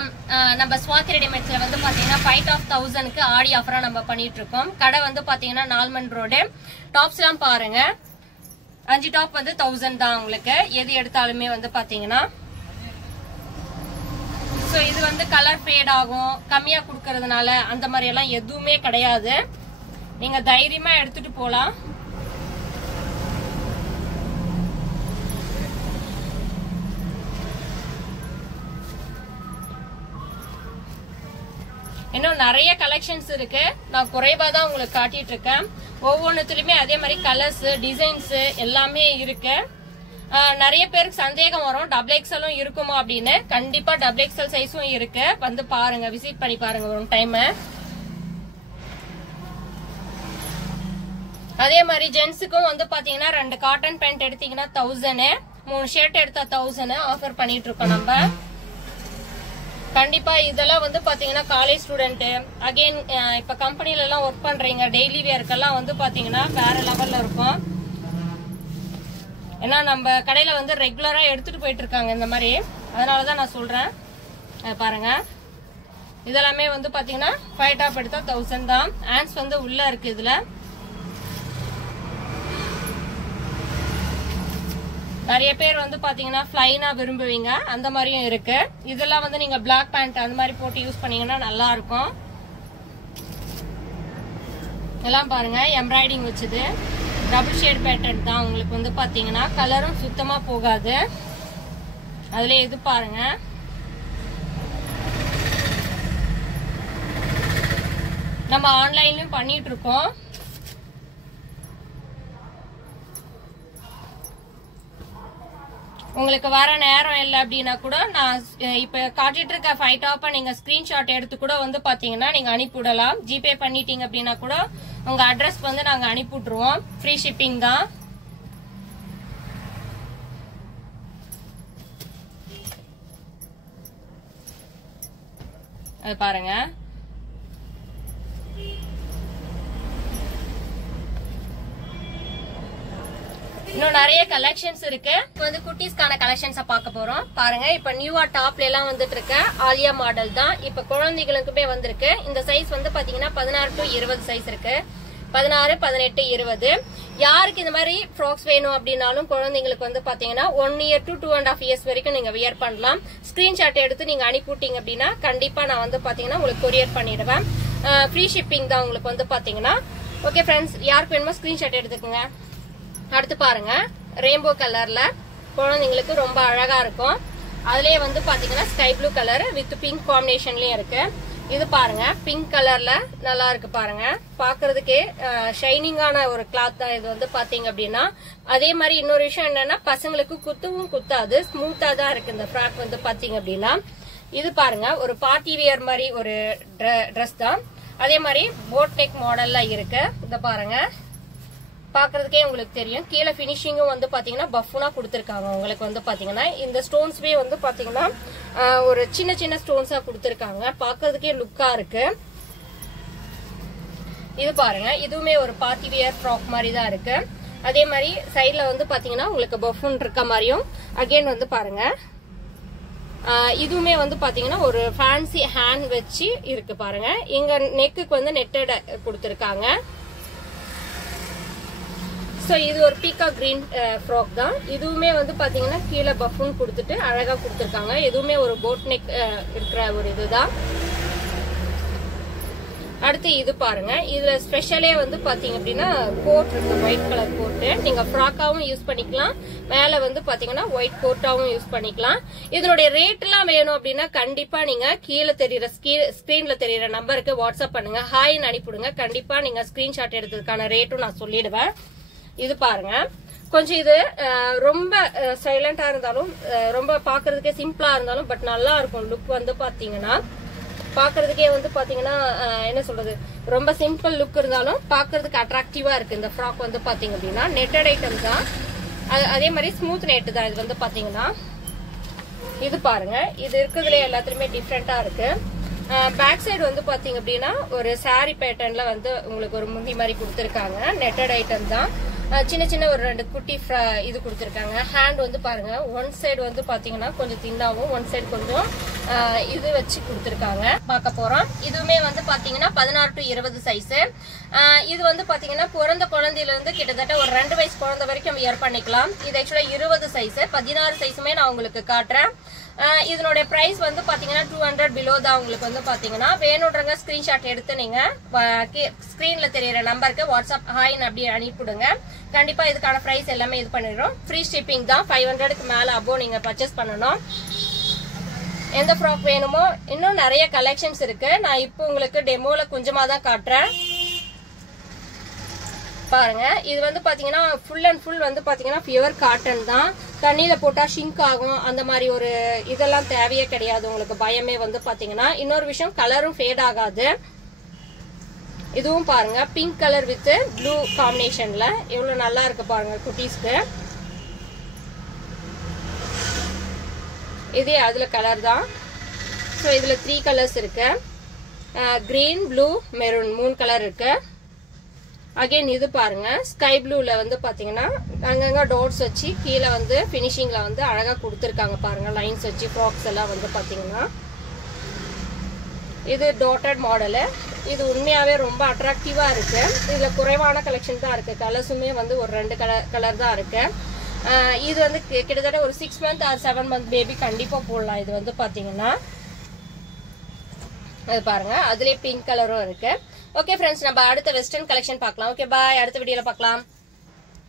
வணக்கம். நம்ம ஸ்வாதி ரெடிமேட்ஸ்ல வந்து பாத்தீங்கன்னா 5,000க்கு ஆடி ஆஃபரா நம்ம பண்ணிட்டு இருக்கோம். கடை வந்து பாத்தீங்கன்னா நால்மன் ரோடு. டாப்ஸ் எல்லாம் பாருங்க, 5 டாப் வந்து 1000 தான். உங்களுக்கு எது எடுத்தாலுமே வந்து பாத்தீங்கன்னா சோ இது வந்து கலர் ஃபேட் ஆகும், கம்மியா குடுக்கறதுனால அந்த மாதிரி எல்லாம் எதுவுமே கிடையாது. நீங்க தைரியமா எடுத்துட்டு போலாம். இன்னும் நிறைய கலெக்ஷன்ஸ் இருக்கு. நான் குறைவா தான் உங்களுக்கு காட்டிட்டு இருக்கேன். ஒவ்வொன்றுத்துலயுமே அதே மாதிரி கலர்ஸ், டிசைன்ஸ் எல்லாமே இருக்கு. நிறைய பேருக்கு சந்தேகம் வரும் டபுள் எக்ஸலும் இருக்குமா அப்படின்னு. கண்டிப்பா டபுள் எக்ஸல் சைஸும் இருக்கு. வந்து பாருங்க, விசிட் பண்ணி பாருங்க ஒரு டைம். அதே மாதிரி ஜென்ஸுக்கும் வந்து பாத்தீங்கன்னா 2 காட்டன் பேண்ட் எடுத்தீங்கன்னா 1000, 3 ஷர்ட் எடுத்தா 1000 ஆஃபர் பண்ணிட்டு இருக்கோம் நம்ம. கண்டிப்பா இதெல்லாம் வந்து பாத்தீங்கன்னா காலேஜ் ஸ்டூடெண்ட், அகைன் இப்ப கம்பெனில எல்லாம் ஒர்க் பண்றீங்க, டெய்லி வேர்க்கெல்லாம் வந்து பாத்தீங்கன்னா வேற லெவல்ல இருக்கும். ஏன்னா நம்ம கடையில வந்து ரெகுலரா எடுத்துட்டு போயிட்டு இருக்காங்க இந்த மாதிரி. அதனாலதான் நான் சொல்றேன். பாருங்க, இதெல்லாமே வந்து பாத்தீங்கன்னா 5 டாப் எடுத்தா 1000 தான். ஹேண்ட்ஸ் வந்து உள்ள இருக்கு. இதுல நிறைய பேர் வந்து பாத்தீங்கன்னா பிளைனா விரும்புவீங்க, அந்த மாதிரியும் இருக்கு. இதெல்லாம் வந்து நீங்க பிளாக் பேண்ட் அந்த மாதிரி போட்டு யூஸ் பண்ணீங்கன்னா நல்லா இருக்கும். எல்லாம் பாருங்க, எம்ப்ராய்டிங் வச்சது, டபுள் ஷேட் பேட்டர்ன் தான். உங்களுக்கு வந்து பாத்தீங்கன்னா கலரும் சுத்தமா போகாது. அதுல இது பாருங்க, நம்ம ஆன்லைன்லயும் பண்ணிட்டு இருக்கோம். உங்களுக்கு வர நேரம் இல்லை அப்படின்னா கூட நான் இப்ப காட்டிட்டு இருக்க 5 டாப்பை நீங்க ஸ்கிரீன்ஷாட் எடுத்து கூட வந்து பாத்தீங்கன்னா நீங்க அனுப்பிவிடலாம். ஜிபே பண்ணிட்டீங்க அப்படின்னா கூட உங்க அட்ரஸ் வந்து நாங்க அனுப்பிவிட்டுருவோம். ஃப்ரீ ஷிப்பிங் தான். அது பாருங்க, இன்னும் நிறைய கலெக்ஷன்ஸ் இருக்கு. வந்து குட்டீஸ்க்கான கலெக்ஷன்ஸ் பார்க்க போறோம். பாருங்க, இப்ப நியூவா டாப்ல எல்லாம் வந்துட்டு இருக்க ஆலியா மாடல் தான். இப்ப குழந்தைகளுக்குமே வந்திருக்கு. இந்த சைஸ் வந்து பாத்தீங்கன்னா 16 to 20 சைஸ் இருக்கு. 16, 18, 20. யாருக்கு இந்த மாதிரி ஃப்ராக்ஸ் வேணும் அப்படின்னாலும் குழந்தைங்களுக்கு வந்து பாத்தீங்கன்னா 1 year to 2.5 years வரைக்கும் நீங்க வியர் பண்ணலாம். ஸ்கிரீன்ஷாட் எடுத்து நீங்க அனுப்பிவிட்டீங்க அப்படின்னா கண்டிப்பா நான் வந்து பாத்தீங்கன்னா உங்களுக்கு கொரியர் பண்ணிடுவேன். ஃப்ரீ ஷிப்பிங் தான் உங்களுக்கு வந்து பாத்தீங்கன்னா. ஓகே ஃப்ரெண்ட்ஸ், யாருக்கு வேணுமோ ஸ்கிரீன்ஷாட் எடுத்துக்கோங்க. அடுத்து பாருங்க, ரெயின்போ கலர்ல குழந்தைங்களுக்கு ரொம்ப அழகா இருக்கும். அதுலயே வந்து பாத்தீங்கன்னா sky blue colour with pink காம்பினேஷன்லயும் இருக்கு. இது பாருங்க, பிங்க் கலர்ல நல்லா இருக்கு பாருங்க. பாக்குறதுக்கே ஷைனிங்கான ஒரு கிளாத் தான் இது வந்து பாத்தீங்க அப்படின்னா. அதே மாதிரி இன்னொரு விஷயம் என்னன்னா, பசங்களுக்கு குத்தவும் குத்தாது, ஸ்மூத்தா தான் இருக்கு இந்த ஃப்ராக் வந்து பாத்தீங்க அப்படின்னா. இது பாருங்க, ஒரு பார்ட்டி வியர் மாதிரி ஒரு ட்ரெஸ் தான். அதே மாதிரி போட் நெக் மாடல்ல இருக்கு. இத பாருங்க, பாக்குறதுக்கே உங்களுக்கு தெரியும். கீழே பினிஷிங்கும் வந்து பாத்தீங்கன்னா பஃபுனா கொடுத்திருக்காங்க. உங்களுக்கு வந்து பாத்தீங்கன்னா இந்த ஸ்டோன்ஸ்வே வந்து பாத்தீங்கன்னா ஒரு சின்ன சின்ன ஸ்டோன்ஸா கொடுத்திருக்காங்க. பாக்குறதுக்கே லுக்கா இருக்கு. இது பாருங்க, இதுவுமே ஒரு பார்ட்டி வியர் ஃப்ராக் மாதிரி தான் இருக்கு. அதே மாதிரி சைட்ல வந்து பாத்தீங்கன்னா உங்களுக்கு பஃபுன் இருக்க மாதிரியும் அகைன் வந்து பாருங்க, இதுவுமே வந்து பாத்தீங்கன்னா ஒரு ஃபேன்சி ஹேண்ட் வச்சு இருக்கு பாருங்க. இங்க நெக்குக்கு வந்து நெட்டட் கொடுத்திருக்காங்க. சோ இது ஒரு பீக்கா கிரீன் ஃப்ராக் தான். இதுவுமே வந்து பாத்தீங்கன்னா கீழே பஃபுன் கொடுத்துட்டு அழகா கொடுத்திருக்காங்க. இதுவுமே ஒரு போட் நெக் இருக்கிற ஒரு இதுதான். அடுத்து இது பாருங்க, இதுல ஸ்பெஷலே வந்து பாத்தீங்க அப்படின்னா கோட் இருக்கு, ஒயிட் கலர் கோட். நீங்க ஃப்ராக்காவும் யூஸ் பண்ணிக்கலாம், மேல வந்து பாத்தீங்கன்னா ஒயிட் கோட்டாவும் யூஸ் பண்ணிக்கலாம். இதனுடைய ரேட் எல்லாம் வேணும் அப்படின்னா கண்டிப்பா நீங்க கீழே தெரியற ஸ்கிரீன்ல தெரியற நம்பருக்கு வாட்ஸ்அப் பண்ணுங்க, ஹாய்னு அனுப்பிவிடுங்க. கண்டிப்பா நீங்க ஸ்கிரீன்ஷாட் எடுத்ததுக்கான ரேட்டும் நான் சொல்லிடுவேன். இது பாருங்க, கொஞ்சம் இது ரொம்ப சைலண்டா இருந்தாலும், ரொம்ப பாக்குறதுக்கே சிம்பிளா இருந்தாலும் பட் நல்லா இருக்கும். லுக் வந்து பாத்தீங்கன்னா பாக்குறதுக்கே வந்து பாத்தீங்கன்னா என்ன சொல்றது, ரொம்ப சிம்பிள் லுக் இருந்தாலும் பாக்குறதுக்கு அட்ராக்டிவா இருக்கு. இந்த ஃப்ராக் வந்து பாத்தீங்க அப்படின்னா நெட்டட் ஐட்டம் தான். அதே மாதிரி ஸ்மூத் நெட் தான் இது வந்து பாத்தீங்கன்னா. இது பாருங்க, இது இருக்கிறதுல எல்லாத்துலயுமே டிஃப்ரெண்டா இருக்கு. பேக் சைடு வந்து பாத்தீங்க அப்படின்னா ஒரு சாரி பேட்டர்ன்ல வந்து உங்களுக்கு ஒரு முந்தி மாதிரி கொடுத்திருக்காங்க. நெட்டட் ஐட்டம் தான். சின்ன சின்ன ஒரு 2 குட்டி இது கொடுத்துருக்காங்க. ஹேண்ட் வந்து பாருங்க, ஒன் சைடு வந்து பாத்தீங்கன்னா கொஞ்சம் தின்னாவும், ஒன் சைடு கொஞ்சம் இது வச்சு கொடுத்துருக்காங்க. பார்க்க போறோம். இதுவுமே வந்து பாத்தீங்கன்னா 16 to 20 சைஸ். இது வந்து பாத்தீங்கன்னா பிறந்த குழந்தையில இருந்து கிட்டத்தட்ட ஒரு 2 வயசு குழந்தை வரைக்கும் வியர் பண்ணிக்கலாம். இது ஆக்சுவலா 20 சைஸ். 16 சைஸுமே நான் உங்களுக்கு காட்டுறேன். இதனுடைய பிரைஸ் வந்து பாத்தீங்கன்னா 200 பிலோ தான். உங்களுக்கு வந்து பாத்தீங்கன்னா வேணுன்றங்க ஸ்கிரீன்ஷாட் எடுத்து நீங்க ஸ்கிரீன்ல தெரியற நம்பருக்கு வாட்ஸ்அப் ஹாய்னு அப்படி அனுப்பிவிடுங்க. கண்டிப்பா இதுக்கான பிரைஸ் எல்லாமே இது பண்ணிடுறோம். ஃப்ரீ ஷிப்பிங் தான். 500க்கு மேல அபோ நீங்க பர்ச்சேஸ் பண்ணணும். எந்த ஃப்ராக் வேணுமோ இன்னும் நிறைய கலெக்ஷன்ஸ் இருக்கு. நான் இப்போ உங்களுக்கு டெமோல கொஞ்சமா தான் காட்டுறேன். பாருங்க, இது வந்து பாத்தீங்கன்னா ஃபுல் அண்ட் ஃபுல் வந்து பாத்தீங்கன்னா பியூர் காட்டன் தான். தண்ணியில போட்டா ஷிங்க் ஆகும் அந்த மாதிரி ஒரு இதெல்லாம் தேவையே கிடையாது உங்களுக்கு, பயமே வந்து பாத்தீங்கன்னா. இன்னொரு விஷயம், கலரும் ஃபேட் ஆகாது. இதுவும் பாருங்க, பிங்க் கலர் வித் ப்ளூ காம்பினேஷன்ல எவ்வளவு நல்லா இருக்கு பாருங்க குட்டீஸ்க்கு. இதே அதுல கலர் தான். ஸோ இதுல 3 கலர்ஸ் இருக்கு. கிரீன், ப்ளூ, மெரூன் 3 கலர் இருக்கு. அகைன் இது பாருங்க, ஸ்கை ப்ளூல வந்து பாத்தீங்கன்னா அங்கங்க டாட்ஸ் வச்சு கீழே வந்து பினிஷிங்ல வந்து அழகா கொடுத்துருக்காங்க பாருங்க, லைன்ஸ் வச்சு ஃப்ராக்ஸ் எல்லாம் வந்து பாத்தீங்கன்னா. இது டாட்டட் மாடலு. இது உண்மையாவே ரொம்ப அட்ராக்டிவா இருக்கு. இதுல குறைவான கலெக்ஷன் தான் இருக்கு. கலர்ஸுமே வந்து ஒரு 2 கலர் தான் இருக்கு. இது வந்து கிட்டத்தட்ட ஒரு 6 month or 7 month பேபி கண்டிப்பா போடலாம். இது வந்து பாத்தீங்கன்னா அது பாருங்க, அதுலயே பிங்க் கலரும் இருக்கு. ஓகே ஃப்ரெண்ட்ஸ், நம்ம அடுத்த வெஸ்டர்ன் கலெக்ஷன் பார்க்கலாம். ஓகே பாய், அடுத்த வீடியோல பார்க்கலாம்.